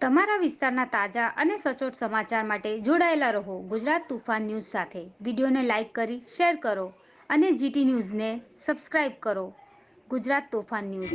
તમારા વિસ્તારના તાજા અને સચોટ સમાચાર માટે જોડાયેલા રહો ગુજરાત તુફાન ન્યૂઝ સાથે. વિડીયોને લાઇક કરી, શેર કરો અને જીટી ન્યૂઝને સબસ્ક્રાઇબ કરો. Gujarat Toofan news.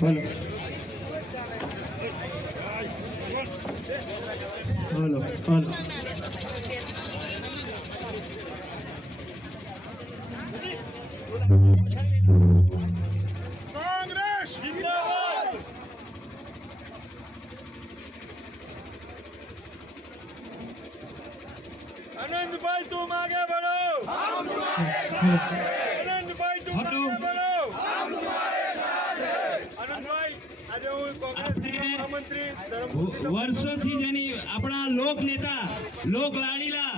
Bueno. Hola, hola. Anandbhai તું માગે બળો આનંદભાઈ તું માગે બળો વર્ષોથી જેની આપણા લોક નેતા લોક લાડીલા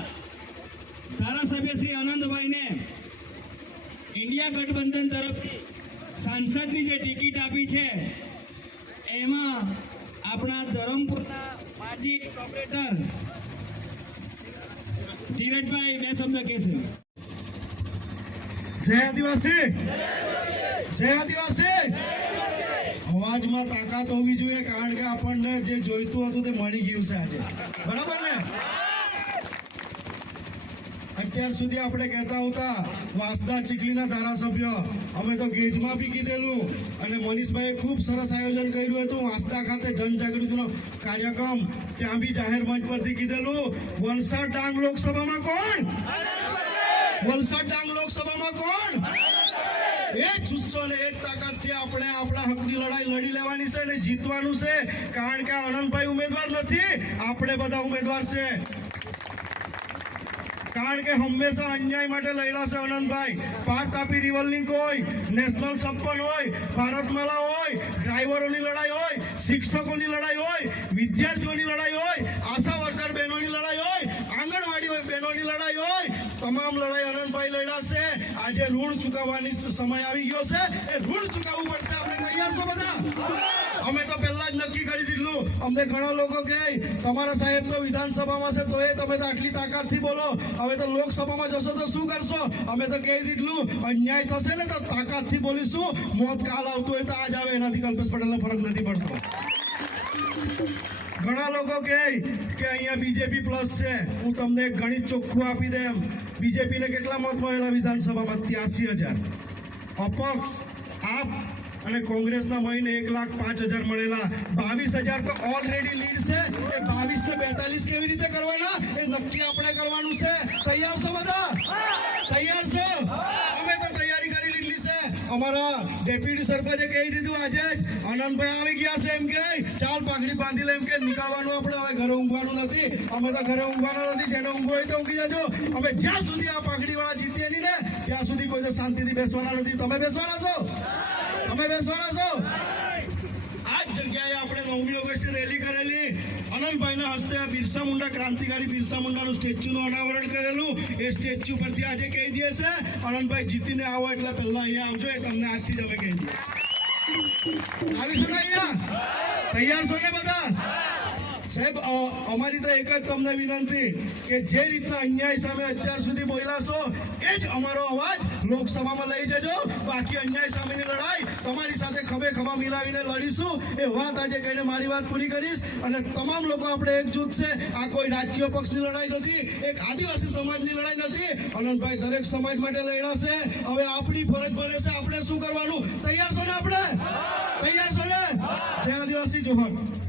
ધારાસભ્ય શ્રી આનંદભાઈને ઇન્ડિયા ગઠબંધન તરફથી સાંસદની જે ટિકિટ આપી છે એમાં આપણા ધરમપુરના માજી કોપરેટર ધીરજભાઈ, બે શબ્દ કહેશે. જય અવાજમાં તાકાત હોવી જોઈએ, કારણ કે આપણને જે જોઈતું હતું તે મળી ગયું છે આજે. બરાબર ને? અત્યાર સુધી આપણે કહેતા હતા, વાંસદા ચીખલીના ધારાસભ્ય. અમે તો ગેજમાં બી કીધેલું અને મનીષભાઈએ ખૂબ સરસ આયોજન કર્યું હતું. વાંસદા ખાતે જનજાગૃતિનો કાર્યક્રમ ત્યાં બી જાહેર મંચ પરથી કીધેલું. વલસાડ ડાંગ લોકસભામાં કોણ? વલસાડ ડાંગ લોકસભામાં કોણ? એક જુસ્સો ને એક તાકાતથી આપણે આપણા હકની લડાઈ લડી લેવાની છે અને જીતવાનું છે. કારણ કે આનંદભાઈ ઉમેદવાર નથી, આપણે બધા ઉમેદવાર છે. કારણ કે હંમેશા અન્યાય માટે લડ્યા છે આનંદભાઈ પાર તાપી લિંક હોય નેશનલ છપ્પન હોય, ભારતમાલા હોય ડ્રાઈવરોની લડાઈ હોય, શિક્ષકોની લડાઈ હોય, વિદ્યાર્થીઓની લડાઈ હોય, આશા વર્કર બહેનોની લડાઈ હોય, આંગણવાડી બહેનોની લડાઈ હોય, તમામ લડાઈ આનંદભાઈ લડ્યા છે. આજે ઋણ ચૂકવવાની સમય આવી ગયો છે. એ ઋણ ચૂકવવું પડશે. આપણે તૈયાર છો બધા? અમે તો પહેલા જ નક્કી કરી દીધું. અમને ઘણા લોકો કહે, તમારા સાહેબ તો વિધાનસભામાં છે તો એ તમે તો આટલી તાકાતથી બોલો. હવે તો લોકસભામાં જશો તો શું કરશો? અમે તો કહી દીધું, અન્યાય થશે ને તો તાકાતથી બોલીશું. મોત કાલ આવતું હોય તો આજ આવે, એનાથી કલ્પેશ પટેલને ફરક નથી પડતો. ઘણા લોકો કહે કે અહીંયા બીજેપી પ્લસ છે. હું તમને એક ગણિત ચોખ્ખું આપી દે એમ. બીજેપીને કેટલા મત મળેલા વિધાનસભામાં? ત્યાસી હજાર. અપક્ષ, આપ અને કોંગ્રેસના મહિને એક લાખ પાંચ હજાર મળેલા. બાવીસ હજાર તો ઓલરેડી લીડ છે. એ બાવીસ ને બેતાલીસ કેવી રીતે કરવાના? એ નક્કી આપણે કરવાનું છે. તૈયાર છો બધા? તૈયાર છો? અમે તો તૈયારી કરી લીધી છે. અમારા ડેપ્યુટી સરપંચે કહી દીધું આજે જ આનંદભાઈ આવી ગયા છે એમ કે, ચાલ પાઘડી બાંધી લે એમ કે, નીકળવાનું આપણે, હવે ઘરે ઊંઘવાનું નથી. અમે તો ઘરે ઊંઘવાના નથી, જેને ઊંઘો હોય તો ઊંઘી જજો. અમે જ્યાં સુધી આ પાઘડી વાળા જીતીએ નહીં ને, ત્યાં સુધી કોઈ શાંતિથી બેસવાના નથી. તમે બેસવાના છો? તમે બેસવાના છો? આ જ જગ્યાએ આપણે નવમી ઓગસ્ટે રેલી કરેલી. અનંતભાઈના હસ્તે આ બિરસા મુંડા ક્રાંતિકારી બિરસા મુંડાનું સ્ટેચ્યુનું અનાવરણ કરેલું. એ સ્ટેચ્યુ પરથી આજે કહી દે છે અનંતભાઈ જીતીને આવો એટલે પહેલા અહીંયા આવજો એ તમને આજથી જ અમે કહી દઈએ. આવીશું ને અહીંયા? તૈયાર છો ને બધા? સાહેબ અમારી તો એક જ તમને વિનંતી કે જે રીતના અન્યાય સામે અત્યાર સુધી બોલ્યા છો, એ જ અમારો અવાજ લોકસભામાં લઈ જજો. બાકી અન્યાય સામેની લડાઈ તમારી સાથે ખભે ખભા મિલાવીને લડીશું. એ વાત આજે કહીને મારી વાત પૂરી કરીશ. અને તમામ લોકો આપણે એકજૂથ છે. આ કોઈ રાજકીય પક્ષની લડાઈ નથી. એક આદિવાસી સમાજની લડાઈ નથી. અનંતભાઈ દરેક સમાજ માટે લડાશે હવે આપણી ફરજ બને છે. આપણે શું કરવાનું? તૈયાર છો ને આપણે? તૈયાર છો ને? જય આદિવાસી જોહર